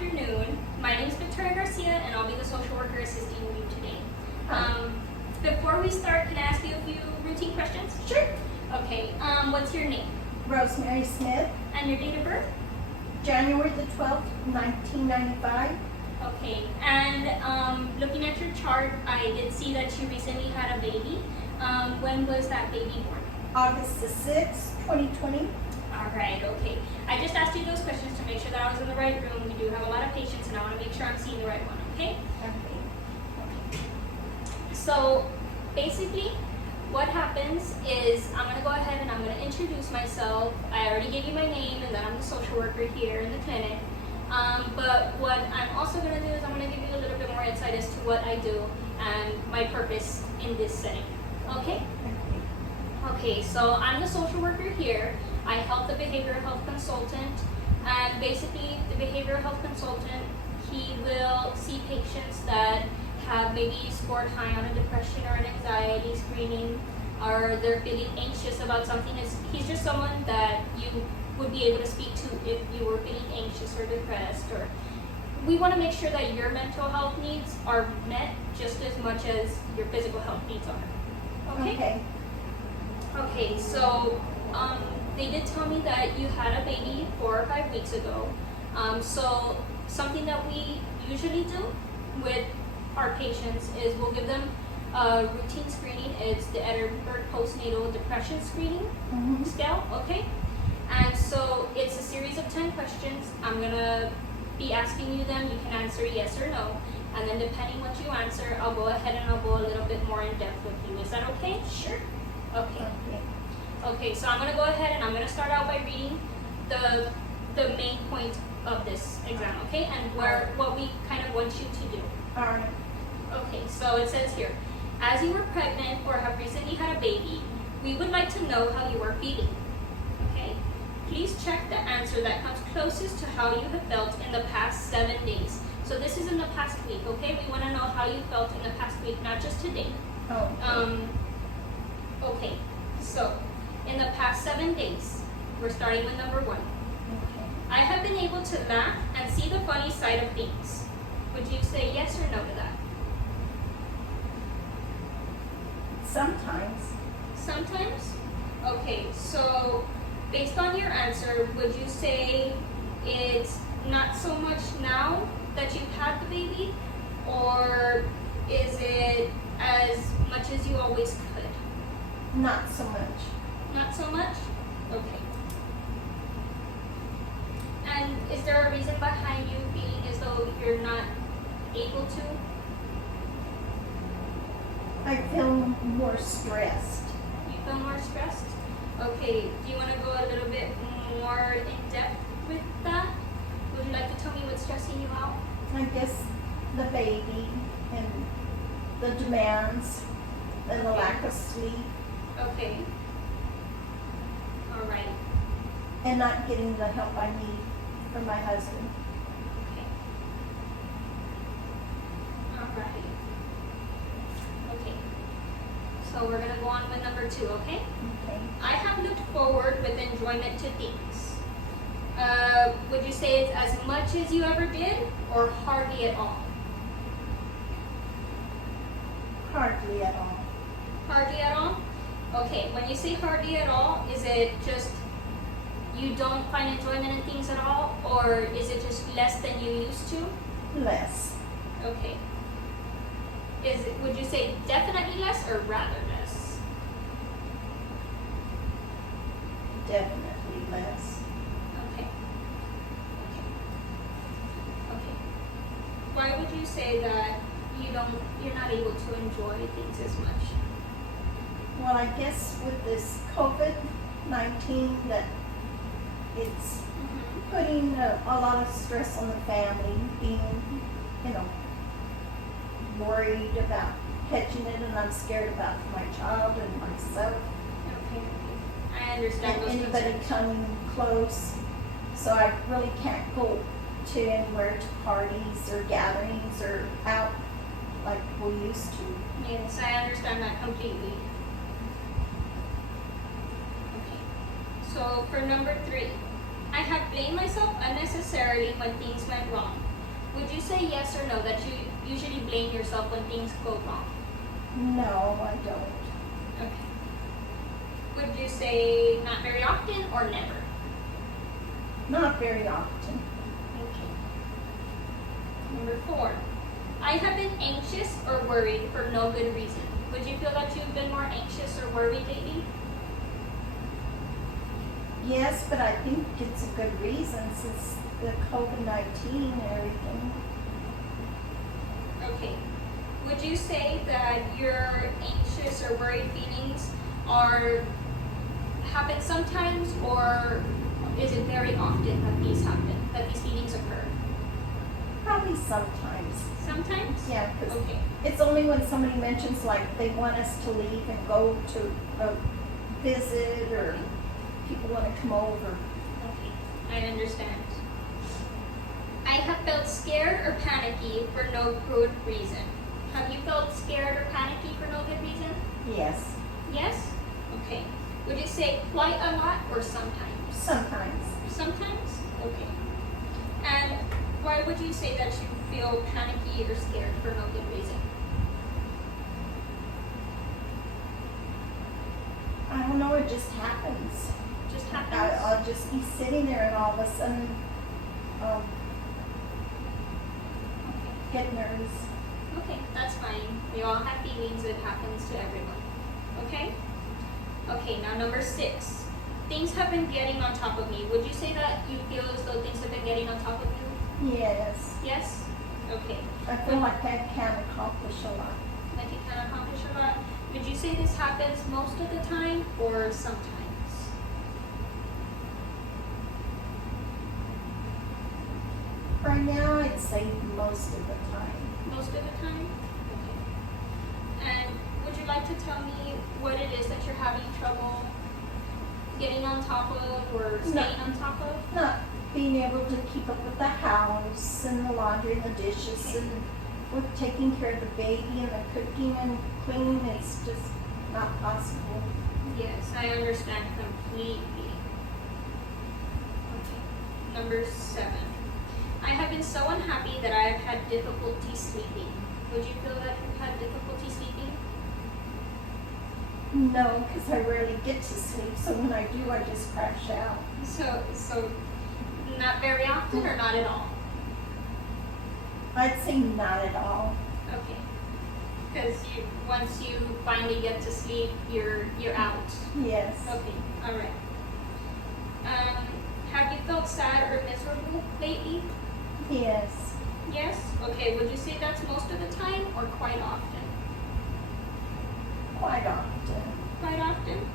afternoon. My name is Victoria Garcia, and I'll be the social worker assisting you today. Before we start, can I ask you a few routine questions? Sure. Okay, what's your name? Rosemary Smith, And your date of birth? January the 12th, 1995. Okay, and looking at your chart, I did see that you recently had a baby. When was that baby born? August the 6th, 2020. Alright, okay. I just asked you those questions to make sure that I was in the right room. We do have a lot of patients, and I want to make sure I'm seeing the right one, okay? Okay. So basically, what happens is I'm going to go ahead and I'm going to introduce myself. I already gave you my name and that I'm the social worker here in the clinic. But what I'm also going to do is I'm going to give you a little bit more insight as to what I do and my purpose in this setting. Okay? Okay, so I'm the social worker here. I help the behavioral health consultant, and basically the behavioral health consultant, he will see patients that have maybe scored high on a depression or an anxiety screening, or they're feeling anxious about something. He's just someone that you would be able to speak to if you were feeling anxious or depressed. Or we want to make sure that your mental health needs are met just as much as your physical health needs are. Okay? Okay, so they did tell me that you had a baby 4 or 5 weeks ago. So something that we usually do with our patients is we'll give them a routine screening. It's the Edinburgh Postnatal Depression Screening Scale, okay? And so it's a series of 10 questions. I'm gonna be asking you them. You can answer yes or no. And then depending what you answer, I'll go ahead and I'll go a little bit more in depth with you. Is that okay? Sure. Okay. Okay, so I'm gonna go ahead and I'm gonna start out by reading the main point of this exam, okay? And what we kind of want you to do. All right. Okay, so it says here, as you were pregnant or have recently had a baby, we would like to know how you are feeling. Okay? Please check the answer that comes closest to how you have felt in the past 7 days. So this is in the past week, okay? We want to know how you felt in the past week, not just today. Oh. Okay, so in the past 7 days, we're starting with number 1. Okay. I have been able to laugh and see the funny side of things. Would you say yes or no to that? Sometimes. Sometimes? Okay, so based on your answer, would you say it's not so much now that you've had the baby, or is it as much as you always could? Not so much. Not so much? Okay. And is there a reason behind you feeling as though you're not able to? I feel more stressed. You feel more stressed? Okay, do you want to go a little bit more in depth with that? Would you like to tell me what's stressing you out? I guess the baby and the demands and the lack of sleep Okay. All right. and not getting the help I need from my husband. Okay. All right. Okay. So we're going to go on with number 2, okay? Okay. I have looked forward with enjoyment to things. Would you say it's as much as you ever did, or hardly at all? Hardly at all. Hardly at all? Okay, when you say hardly at all, is it just you don't find enjoyment in things at all, or is it just less than you used to? Less. Okay. Would you say definitely less or rather less? Definitely less. Okay. Okay. Why would you say that you're not able to enjoy things as much? Well, I guess with this COVID-19 that it's putting a lot of stress on the family, being, worried about catching it, and I'm scared about my child and myself Okay. I understand and those anybody concerns. coming close. So I really can't go to anywhere, to parties or gatherings or out like we used to. Yes, I understand that completely. Okay. So for number 3, I I have blamed myself unnecessarily when things went wrong. Would you say yes or no that you usually blame yourself when things go wrong? No, I don't. Okay. Would you say not very often or never? Not very often. Okay. Number 4. I have been anxious or worried for no good reason. Would you feel that you've been more anxious or worried lately? Yes, but I think it's a good reason since the COVID-19 and everything. Okay. Would you say that your anxious or worried feelings happen sometimes, or is it very often that these happen, that these feelings occur? Probably sometimes. Sometimes? Yeah, because Okay. it's only when somebody mentions like they want us to leave and go to a visit or people want to come over. Okay. I understand. I have felt scared or panicky for no good reason. Have you felt scared or panicky for no good reason? Yes, Yes? Okay. Would you say quite a lot or sometimes? sometimes. Sometimes? Okay. And why would you say that you feel panicky or scared for no good reason? I don't know, it just happens. Just happens? I'll just be sitting there and all of a sudden get nervous. Okay, that's fine. We all have feelings. It happens to everyone. Okay? Okay, now number 6. Things have been getting on top of me. Would you say that you feel as though things have been getting on top of you? Yes. Yes? Okay. I feel like I can accomplish a lot. Like you can accomplish a lot. Would you say this happens most of the time or sometimes? Right now, I'd say most of the time. Most of the time? Okay. And would you like to tell me what it is that you're having trouble getting on top of or staying on top of? Not being able to keep up with the house and the laundry and the dishes and with taking care of the baby and the cooking and cleaning, it's just not possible. Yes, I understand completely. Okay. Number 7. I have been so unhappy that I have had difficulty sleeping. Would you feel that you've had difficulty sleeping? No, because I rarely get to sleep, so when I do, I just crash out. So not very often or not at all? I'd say not at all. Okay. Because once you finally get to sleep, you're out. Yes. Okay. All right. Have you felt sad or miserable lately? Yes. Yes. Okay. Would you say that's most of the time or quite often? Quite often. Quite often.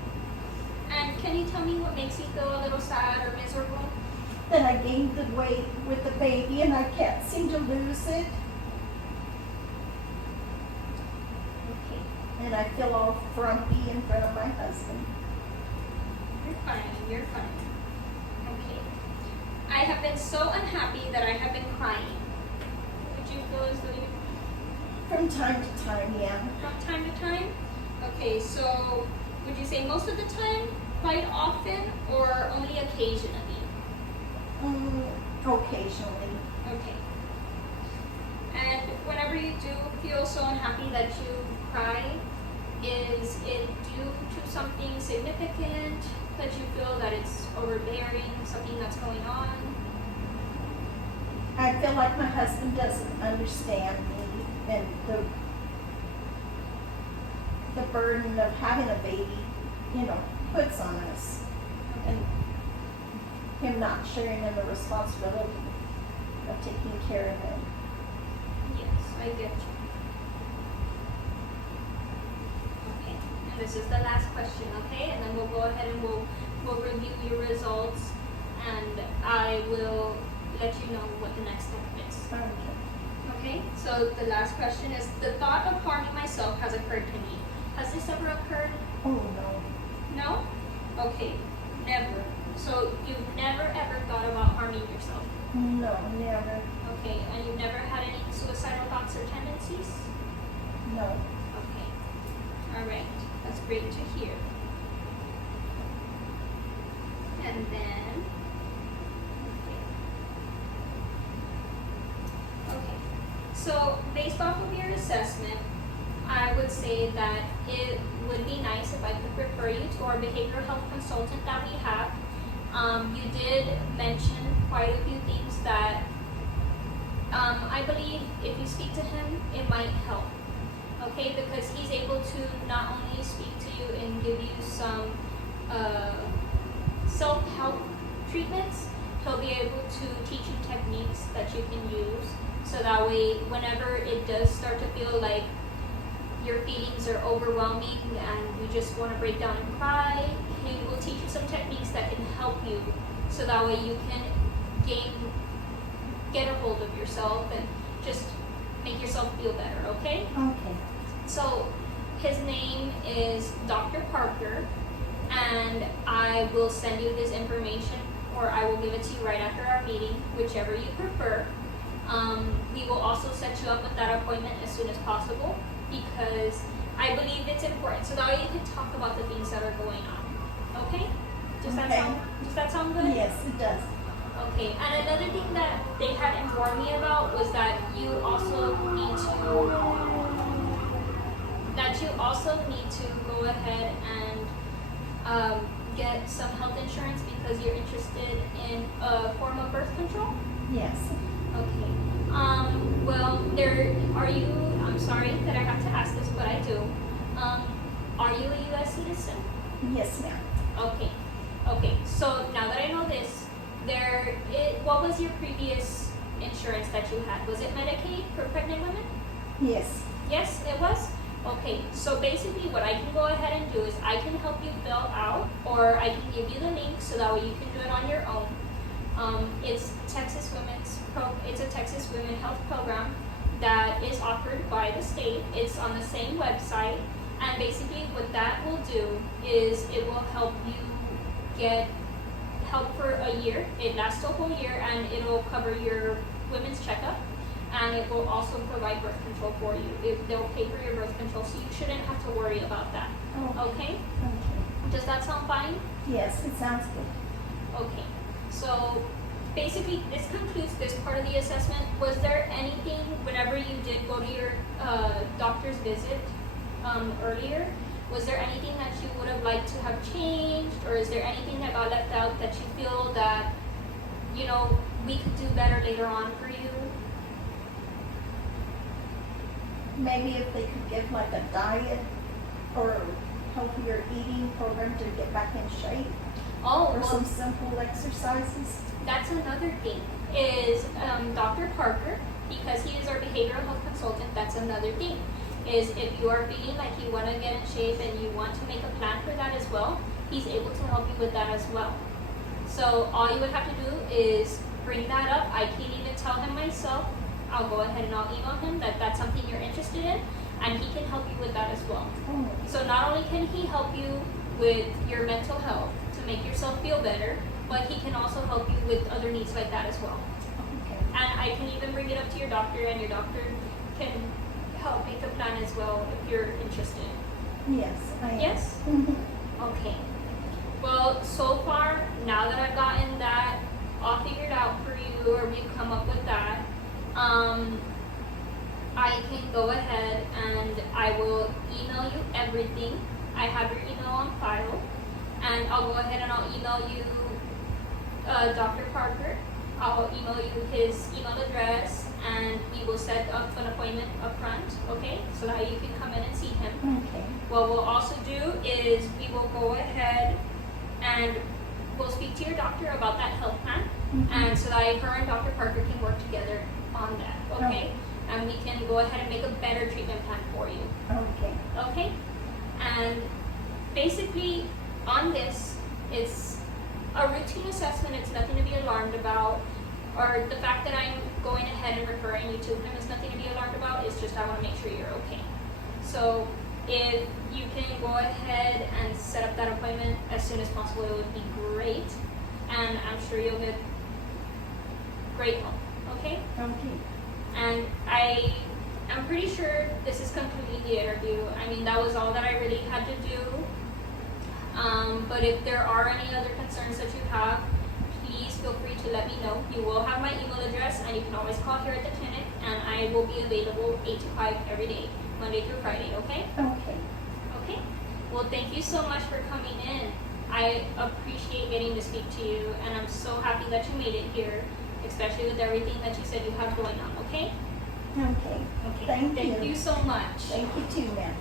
And can you tell me what makes you feel a little sad or miserable? That I gained the weight with the baby and I can't seem to lose it. Okay. And I feel all frumpy in front of my husband. You're fine. You're fine. Okay. I have been so unhappy that I have been crying. Would you feel as though you From time to time, yeah. from time to time? Okay, so would you say most of the time, quite often, or only occasionally? Occasionally. Okay. And whenever you do feel so unhappy that you cry, is it due to something significant that you feel that it's overbearing, something that's going on? I feel like my husband doesn't understand me and the burden of having a baby, puts on us. And him not sharing in the responsibility of taking care of him. Yes, I get you. Okay, and this is the last question, okay? And then we'll go ahead and we'll review your results, and I will let you know what the next step is. Okay. Okay, so the last question is, the thought of harming myself has occurred to me. Has this ever occurred? Oh, no. No? Okay, never. So you've never ever thought about harming yourself? No, never. Okay, and you've never had any suicidal thoughts or tendencies? No. Okay. All right. That's great to hear. And then So based off of your assessment, I would say that it would be nice if I could refer you to our behavioral health consultant that we have. You did mention quite a few things that I believe if you speak to him, it might help. Okay, because he's able to not only speak to you and give you some self-help treatments, he'll be able to teach you techniques that you can use. So that way, whenever it does start to feel like your feelings are overwhelming and you just want to break down and cry, he will teach you some techniques that can help you. So that way you can get a hold of yourself and just make yourself feel better, okay? Okay. So his name is Dr. Parker, and I will send you his information, or I will give it to you right after our meeting, whichever you prefer. We will also set you up with that appointment as soon as possible, because I believe it's important. So that way you can talk about the things that are going on. Okay? Does that sound good? Yes, it does. Okay, and another thing that they had informed me about was that you also need to go ahead and get some health insurance because you're interested in a form of birth control. Yes. Okay. Well, I'm sorry that I have to ask this, but I do. Are you a U.S. citizen? Yes, ma'am. Okay. Okay. So now that I know this, what was your previous insurance that you had? Was it Medicaid for pregnant women? Yes. Yes, it was? Okay, so basically what I can go ahead and do is I can help you fill out, or I can give you the link so that way you can do it on your own. It's a Texas Women Health Program that is offered by the state. It's on the same website, and basically what that will do is it will help you get help for a year. It lasts a whole year, and it'll cover your women's checkup, and it will also provide birth control for you. They'll pay for your birth control, so you shouldn't have to worry about that. Oh. Okay? Okay. Does that sound fine? Yes, it sounds good. Okay. So basically, this concludes this part of the assessment. Was there anything, whenever you did go to your doctor's visit earlier, was there anything that you would have liked to have changed, or is there anything that got left out that you feel that, we could do better later on for you? Maybe if they could give like a diet or healthier eating program to get back in shape, or some simple exercises. That's another thing, is Dr. Parker, because he is our behavioral health consultant, that's another thing, is if you are feeling like you want to get in shape and you want to make a plan for that as well, he's able to help you with that as well. So all you would have to do is bring that up. I can't even tell him myself. I'll go ahead and I'll email him that that's something you're interested in, and he can help you with that as well. Oh. So not only can he help you with your mental health to make yourself feel better, but he can also help you with other needs like that as well. Okay. And I can even bring it up to your doctor, and your doctor can help make a plan as well if you're interested. Yes, I am. Yes? Okay. Well, so far, now that I've gotten that all figured out for you, or we've come up with that, I can go ahead and I will email you everything. I have your email on file, and I'll go ahead and I'll email you Dr. Parker. I'll email you his email address, and we will set up an appointment up front, okay? So that you can come in and see him. Okay. What we'll also do is we will go ahead and we'll speak to your doctor about that health plan, and so that her and Dr. Parker can work together on that, okay? And we can go ahead and make a better treatment plan for you. Okay. Okay? And basically, on this, it's a routine assessment. It's nothing to be alarmed about. Or the fact that I'm going ahead and referring you to him is nothing to be alarmed about. It's just I want to make sure you're okay. So if you can go ahead and set up that appointment as soon as possible, it would be great. And I'm sure you'll get great help. Okay? Okay. And I'm pretty sure this is completely the interview. I mean, that was all that I really had to do. But if there are any other concerns that you have, please feel free to let me know. You will have my email address, and you can always call here at the clinic, and I will be available 8 to 5 every day, Monday through Friday, okay? Okay. Okay. Well, thank you so much for coming in. I appreciate getting to speak to you, and I'm so happy that you made it here, especially with everything that you said you have going on, okay? Okay. Okay. Thank you. Thank you so much. Thank you too, ma'am.